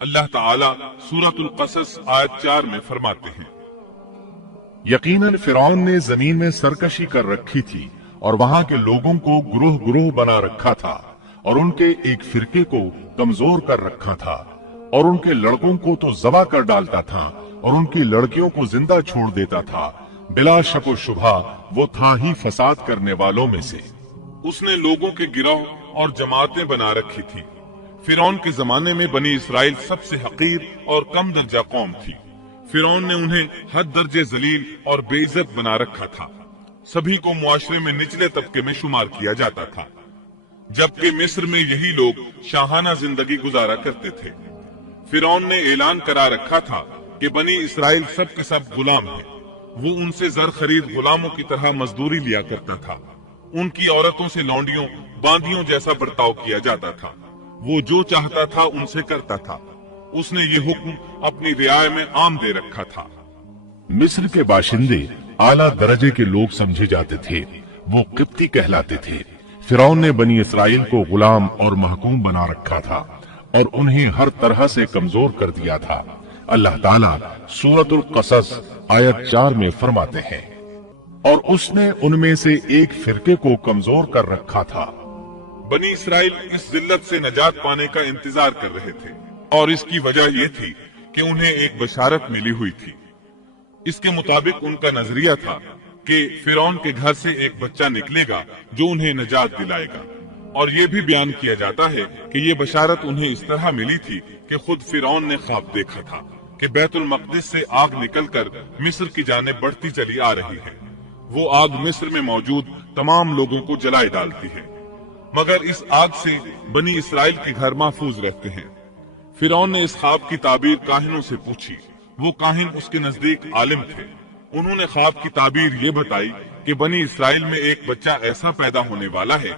اللہ تعالیٰ سورۃ القصص آیت 4 میں فرماتے ہیں، یقیناً فرعون نے زمین میں سرکشی کر رکھی تھی اور وہاں کے لوگوں کو گروہ گروہ بنا رکھا تھا اور ان کے ایک فرقے کو کمزور کر رکھا تھا اور ان کے لڑکوں کو تو ذبح کر ڈالتا تھا اور ان کی لڑکیوں کو زندہ چھوڑ دیتا تھا۔ بلا شک و شبہ وہ تھا ہی فساد کرنے والوں میں سے۔ اس نے لوگوں کے گروہ اور جماعتیں بنا رکھی تھی۔ فرعون کے زمانے میں بنی اسرائیل سب سے حقیر اور کم درجہ قوم تھی۔ فرعون نے انہیں حد درجے ذلیل اور بے عزت بنا رکھا تھا۔ سبھی کو معاشرے میں نچلے طبقے میں شمار کیا جاتا تھا، جبکہ مصر میں یہی لوگ شاہانہ زندگی گزارا کرتے تھے۔ فرعون نے اعلان کرا رکھا تھا کہ بنی اسرائیل سب کے سب غلام ہیں۔ وہ ان سے زر خرید غلاموں کی طرح مزدوری لیا کرتا تھا۔ ان کی عورتوں سے لونڈیوں باندیوں جیسا برتاؤ کیا جاتا تھا۔ وہ جو چاہتا تھا ان سے کرتا تھا۔ اس نے یہ حکم اپنی رعایا میں عام دے رکھا تھا۔ مصر کے باشندے اعلیٰ درجے کے لوگ سمجھے جاتے تھے، وہ قبطی کہلاتے تھے۔ فرعون نے بنی اسرائیل کو غلام اور محکوم بنا رکھا تھا اور انہیں ہر طرح سے کمزور کر دیا تھا۔ اللہ تعالیٰ سورۃ القصص آیت 4 میں فرماتے ہیں، اور اس نے ان میں سے ایک فرقے کو کمزور کر رکھا تھا۔ بنی اسرائیل اس ذلت سے نجات پانے کا انتظار کر رہے تھے، اور اس کی وجہ یہ تھی کہ انہیں ایک بشارت ملی ہوئی تھی۔ اس کے مطابق ان کا نظریہ تھا کہ فرعون کے گھر سے ایک بچہ نکلے گا جو انہیں نجات دلائے گا، اور یہ بھی بیان کیا جاتا ہے کہ یہ بشارت انہیں اس طرح ملی تھی کہ خود فرعون نے خواب دیکھا تھا کہ بیت المقدس سے آگ نکل کر مصر کی جانب بڑھتی چلی آ رہی ہے۔ وہ آگ مصر میں موجود تمام لوگوں کو جلائے ڈالتی ہے، مگر اس آگ سے بنی اسرائیل کے گھر محفوظ رہتے ہیں۔ فرعون نے اس خواب کی تعبیر کاہنوں سے پوچھی۔ وہ کاہن اس کے نزدیک عالم تھے۔ انہوں نے خواب کی تعبیر یہ بتائی کہ بنی اسرائیل میں ایک بچہ ایسا پیدا ہونے والا ہے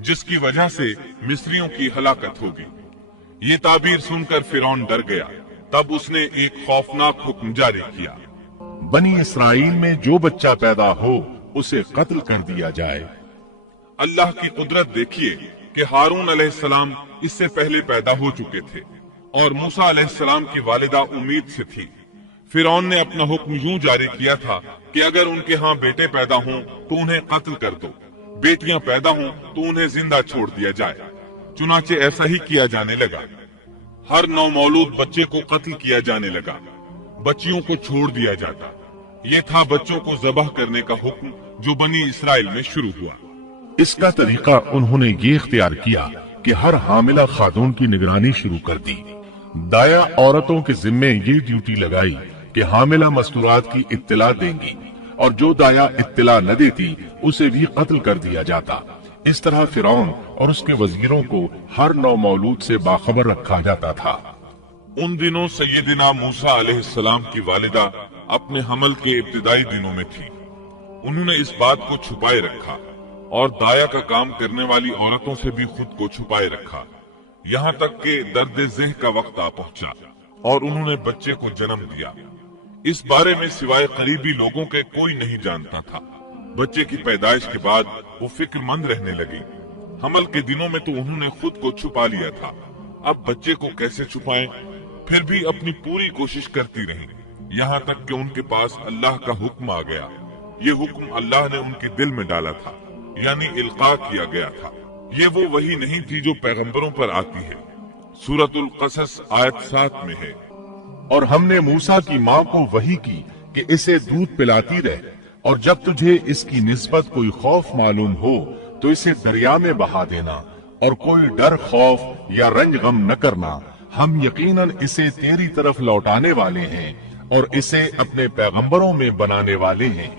جس کی وجہ سے مصریوں کی ہلاکت ہوگی۔ یہ تعبیر سن کر فرعون ڈر گیا۔ تب اس نے ایک خوفناک حکم جاری کیا، بنی اسرائیل میں جو بچہ پیدا ہو اسے قتل کر دیا جائے۔ اللہ کی قدرت دیکھیے کہ ہارون علیہ السلام اس سے پہلے پیدا ہو چکے تھے اور موسیٰ علیہ السلام کی والدہ امید سے تھی۔ فرعون نے اپنا حکم یوں جاری کیا تھا کہ اگر ان کے ہاں بیٹے پیدا ہوں تو انہیں قتل کر دو، بیٹیاں پیدا ہوں تو انہیں زندہ چھوڑ دیا جائے۔ چنانچہ ایسا ہی کیا جانے لگا۔ ہر نو مولود بچے کو قتل کیا جانے لگا، بچیوں کو چھوڑ دیا جاتا۔ یہ تھا بچوں کو ذبح کرنے کا حکم جو بنی اسرائیل میں شروع ہوا۔ اس کا طریقہ انہوں نے یہ اختیار کیا کہ ہر حاملہ خاتون کی نگرانی شروع کر دی۔ دایا عورتوں کے ذمے یہ ڈیوٹی لگائی کہ حاملہ مستورات کی اطلاع دیں گی، اور جو دایا اطلاع نہ دیتی اسے بھی قتل کر دیا جاتا۔ اس طرح فرعون اور اس کے وزیروں کو ہر نو مولود سے باخبر رکھا جاتا تھا۔ ان دنوں سیدنا موسیٰ علیہ السلام کی والدہ اپنے حمل کے ابتدائی دنوں میں تھی۔ انہوں نے اس بات کو چھپائے رکھا اور دایا کا کام کرنے والی عورتوں سے بھی خود کو چھپائے رکھا، یہاں تک کہ درد ذہ کا وقت آ پہنچا اور انہوں نے بچے کو جنم دیا۔ اس بارے میں سوائے قریبی لوگوں کے کوئی نہیں جانتا تھا۔ بچے کی پیدائش کے بعد وہ فکر مند رہنے لگی۔ حمل کے دنوں میں تو انہوں نے خود کو چھپا لیا تھا، اب بچے کو کیسے چھپائیں؟ پھر بھی اپنی پوری کوشش کرتی رہیں، یہاں تک کہ ان کے پاس اللہ کا حکم آ گیا۔ یہ حکم اللہ نے ان کے دل میں ڈالا تھا، یعنی القاء کیا گیا تھا۔ یہ وہ وحی نہیں تھی جو پیغمبروں پر آتی ہے۔ سورۃ القصص آیت 7 میں ہے، اور ہم نے موسیٰ کی ماں کو وحی کی کہ اسے دودھ پلاتی رہ، اور جب تجھے اس کی نسبت کوئی خوف معلوم ہو تو اسے دریا میں بہا دینا، اور کوئی ڈر خوف یا رنج غم نہ کرنا، ہم یقیناً اسے تیری طرف لوٹانے والے ہیں اور اسے اپنے پیغمبروں میں بنانے والے ہیں۔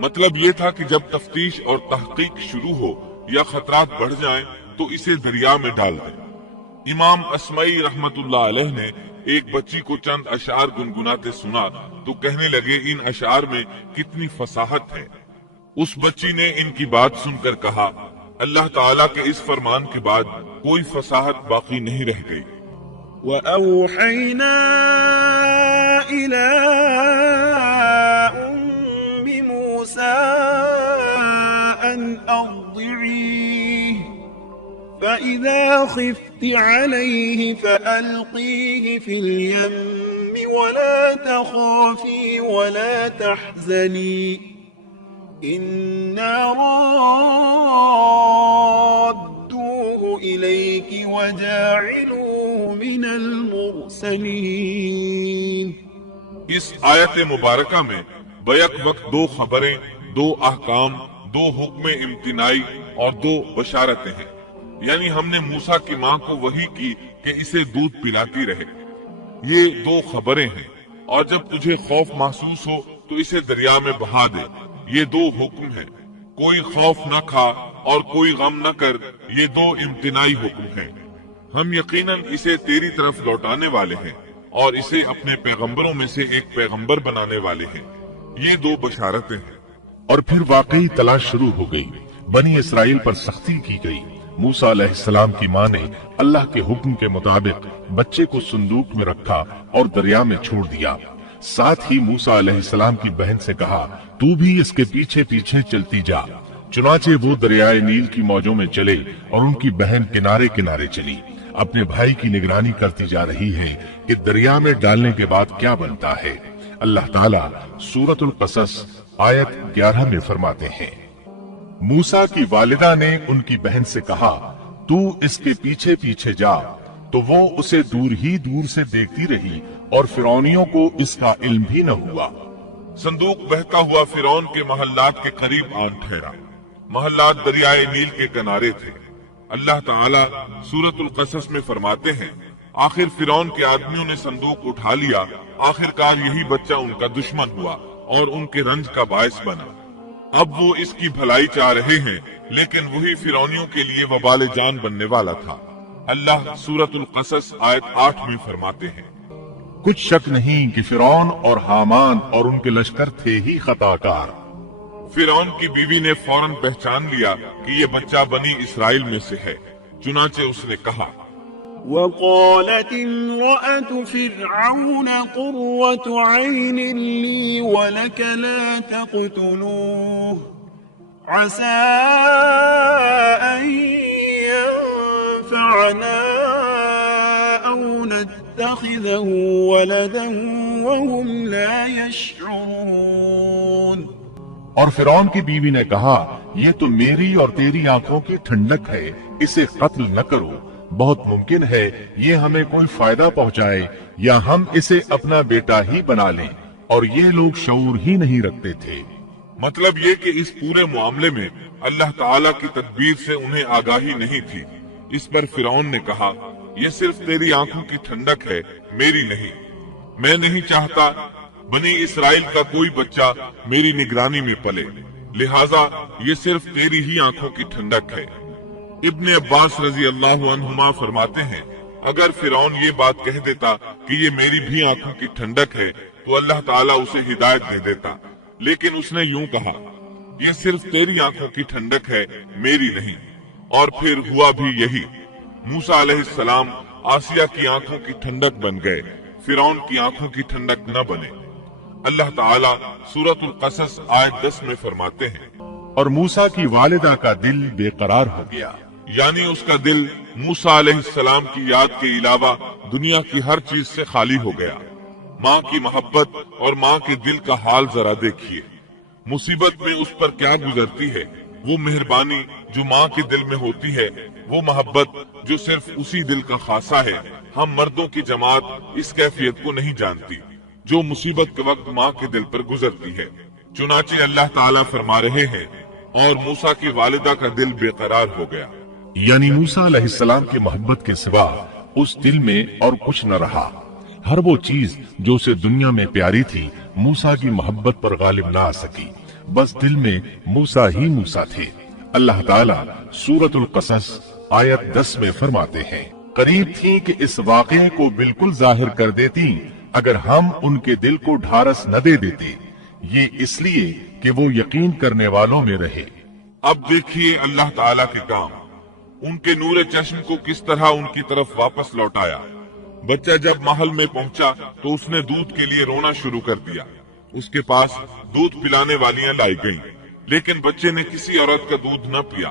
مطلب یہ تھا کہ جب تفتیش اور تحقیق شروع ہو یا خطرات بڑھ جائیں تو اسے دریا میں ڈال دیں۔ امام اسمعی رحمت اللہ علیہ نے ایک بچی کو چند اشعار گنگناتے سنا تو کہنے لگے ان اشعار میں کتنی فصاحت ہے۔ اس بچی نے ان کی بات سن کر کہا، اللہ تعالیٰ کے اس فرمان کے بعد کوئی فصاحت باقی نہیں رہ گئی۔ وَأَوْحَيْنَا إِلَىٰ أُمِّ مُوسَىٰ أَنْ أَرْضِعِيهِ فإذا خفت عليه فألقيه في اليم ولا تخافي ولا تحزني إنا رادوه إليك وجاعلوه من المرسلين۔ اس آیت مبارکہ میں بیک وقت دو خبریں، دو احکام، دو حکم امتناعی اور دو بشارتیں ہیں۔ یعنی ہم نے موسیٰ کی ماں کو وحی کی کہ اسے دودھ پلاتی رہے، یہ دو خبریں ہیں، اور جب تجھے خوف محسوس ہو تو اسے دریا میں بہا دے، یہ دو حکم ہیں۔ کوئی خوف نہ کھا اور کوئی غم نہ کر، یہ دو امتناعی حکم ہیں۔ ہم یقیناً اسے تیری طرف لوٹانے والے ہیں اور اسے اپنے پیغمبروں میں سے ایک پیغمبر بنانے والے ہیں، یہ دو بشارتیں ہیں۔ اور پھر واقعی تلاش شروع ہو گئی، بنی اسرائیل پر سختی کی گئی۔ موسیٰ علیہ السلام کی ماں نے اللہ کے حکم کے مطابق بچے کو صندوق میں رکھا اور دریا میں چھوڑ دیا۔ ساتھ ہی موسیٰ علیہ السلام کی بہن سے کہا تو بھی اس کے پیچھے پیچھے چلتی جا۔ چنانچہ وہ دریائے نیل کی موجوں میں چلے اور ان کی بہن کنارے کنارے چلی، اپنے بھائی کی نگرانی کرتی جا رہی ہے کہ دریا میں ڈالنے کے بعد کیا بنتا ہے۔ اللہ تعالیٰ سورۃ القصص آیت 11 میں فرماتے ہیں، موسیٰ کی والدہ نے ان کی بہن سے کہا تو اس کے پیچھے پیچھے جا، تو وہ اسے دور ہی دور سے دیکھتی رہی اور فرعونیوں کو اس کا علم بھی نہ ہوا۔ صندوق بہتا ہوا فرعون کے محلات کے قریب آن ٹھہرا۔ محلات دریائے نیل کے کنارے تھے۔ اللہ تعالیٰ سورۃ القصص میں فرماتے ہیں، آخر فرعون کے آدمیوں نے صندوق اٹھا لیا، آخرکار یہی بچہ ان کا دشمن ہوا اور ان کے رنج کا باعث بنا۔ اب وہ اس کی بھلائی چاہ رہے ہیں، لیکن وہی فرعونیوں کے لیے وبال جان بننے والا تھا۔ اللہ سورۃ القصص آیت 8 میں فرماتے ہیں، کچھ شک نہیں کہ فرعون اور حامان اور ان کے لشکر تھے ہی خطا کار۔ فرعون کی بیوی نے فوراً پہچان لیا کہ یہ بچہ بنی اسرائیل میں سے ہے، چنانچہ اس نے کہا وقالت امرأة فرعون قرة عين لي ولك لا تقتلوه عسى أن ينفعنا أو نتخذه ولدا وهم لا يشعرون۔ اور فرعون کی بیوی نے کہا یہ تو میری اور تیری آنکھوں کی ٹھنڈک ہے، اسے قتل نہ کرو، بہت ممکن ہے یہ ہمیں کوئی فائدہ پہنچائے یا ہم اسے اپنا بیٹا ہی بنا لیں، اور یہ لوگ شعور ہی نہیں رکھتے تھے۔ مطلب یہ کہ اس پورے معاملے میں اللہ تعالیٰ کی تدبیر سے انہیں آگاہی نہیں تھی۔ اس پر فرعون نے کہا یہ صرف تیری آنکھوں کی ٹھنڈک ہے، میری نہیں۔ میں نہیں چاہتا بنی اسرائیل کا کوئی بچہ میری نگرانی میں پلے، لہٰذا یہ صرف تیری ہی آنکھوں کی ٹھنڈک ہے۔ ابن عباس رضی اللہ عنہما فرماتے ہیں، اگر فرعون یہ بات کہہ دیتا کہ یہ میری بھی آنکھوں کی ٹھنڈک ہے تو اللہ تعالیٰ اسے ہدایت دے دیتا، لیکن اس نے یوں کہا یہ صرف تیری آنکھوں کی ٹھنڈک ہے، میری نہیں۔ اور پھر ہوا بھی یہی، موسیٰ علیہ السلام آسیہ کی آنکھوں کی ٹھنڈک بن گئے، فرعون کی آنکھوں کی ٹھنڈک نہ بنے۔ اللہ تعالیٰ سورۃ القصص آیت 10 میں فرماتے ہیں، اور موسیٰ کی والدہ کا دل بے قرار ہو گیا، یعنی اس کا دل موسیٰ علیہ السلام کی یاد کے علاوہ دنیا کی ہر چیز سے خالی ہو گیا۔ ماں کی محبت اور ماں کے دل کا حال ذرا دیکھیے، مصیبت میں اس پر کیا گزرتی ہے، وہ مہربانی جو ماں کے دل میں ہوتی ہے، وہ محبت جو صرف اسی دل کا خاصہ ہے۔ ہم مردوں کی جماعت اس کیفیت کو نہیں جانتی جو مصیبت کے وقت ماں کے دل پر گزرتی ہے۔ چنانچہ اللہ تعالیٰ فرما رہے ہیں، اور موسیٰ کی والدہ کا دل بے قرار ہو گیا، یعنی موسیٰ علیہ السلام کی محبت کے سوا اس دل میں اور کچھ نہ رہا۔ ہر وہ چیز جو اسے دنیا میں پیاری تھی موسیٰ کی محبت پر غالب نہ آ سکی، بس دل میں موسیٰ ہی موسیٰ تھے۔ اللہ تعالیٰ سورۃ القصص آیت 10 میں فرماتے ہیں، قریب تھی کہ اس واقعے کو بالکل ظاہر کر دیتی اگر ہم ان کے دل کو ڈھارس نہ دے دیتے، یہ اس لیے کہ وہ یقین کرنے والوں میں رہے۔ اب دیکھیے اللہ تعالیٰ کے کام، ان کے نور چشم کو کس طرح ان کی طرف واپس لوٹایا۔ بچہ جب محل میں پہنچا تو اس نے دودھ کے لیے رونا شروع کر دیا۔ اس کے پاس دودھ پلانے والیاں لائی گئیں، لیکن بچے نے کسی عورت کا دودھ نہ پیا۔